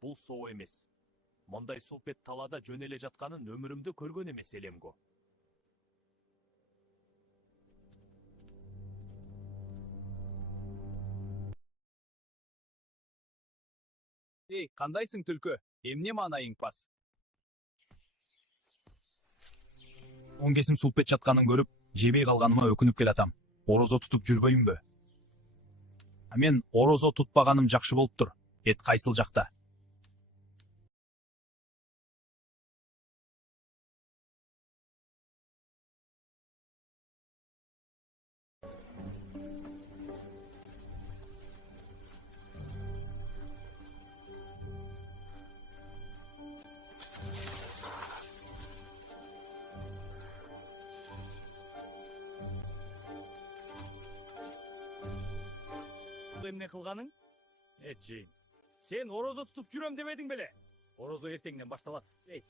бул соо эмес. Мондай сулпет талаада жөн эле жатканын өмүрүмдө көргөн эмес элем го. Эй, кандайсың түлкө? Эмне маанайың пас? Оңгесим сулпет жатканын көрүп, жебей калганыма өкүнүп келатам. Орозо тутуп жүрбөйүмбү? Мен орозо тутпаганым жакшы болуптур. Эт кайсыл жакта? Эмне кылганың? Жейин. Сен орозо тутуп жүрөм дебедиң беле? Орозо эртеңден башталат. Эй,